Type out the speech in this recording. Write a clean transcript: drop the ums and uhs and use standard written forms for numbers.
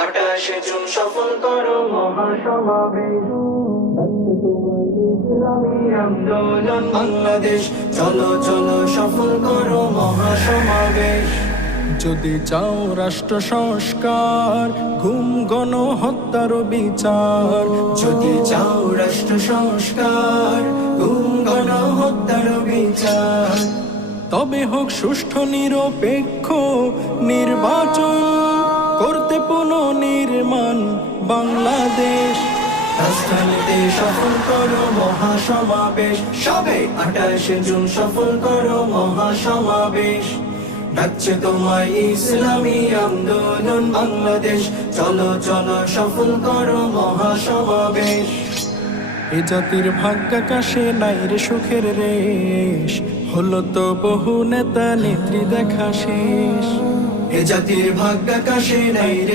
28 June সফল করো মহাসমাবেশ, ইসলামী আন্দোলন বাংলাদেশ, চলো চলো সফল করো মহাসমাবেশ। যদি চাও রাষ্ট্র সংস্কার, গুম গণহত্যার বিচার, যদি চাও রাষ্ট্র সংস্কার, গুম গণহত্যার বিচার, তবে হোক সুষ্ঠু নিরপেক্ষ নির্বাচন, করতে পুনর্নির্মাণ বাংলাদেশ। রাজধানীতে সফল করো মহাসমাবেশ, সবে 28 জুন সফল করো মহাসমাবেশ। ডাকছে তোমায় ইসলামী আন্দোলন বাংলাদেশ, চলো চলো সফল করো মহাসমাবেশ। এ জাতির ভাগ্যাকাশে নাই রে সুখের রেশ, হলো তো বহু নেতা নেত্রী দেখা শেষ। এ জাতির ভাগ্যাকাশে নাই রে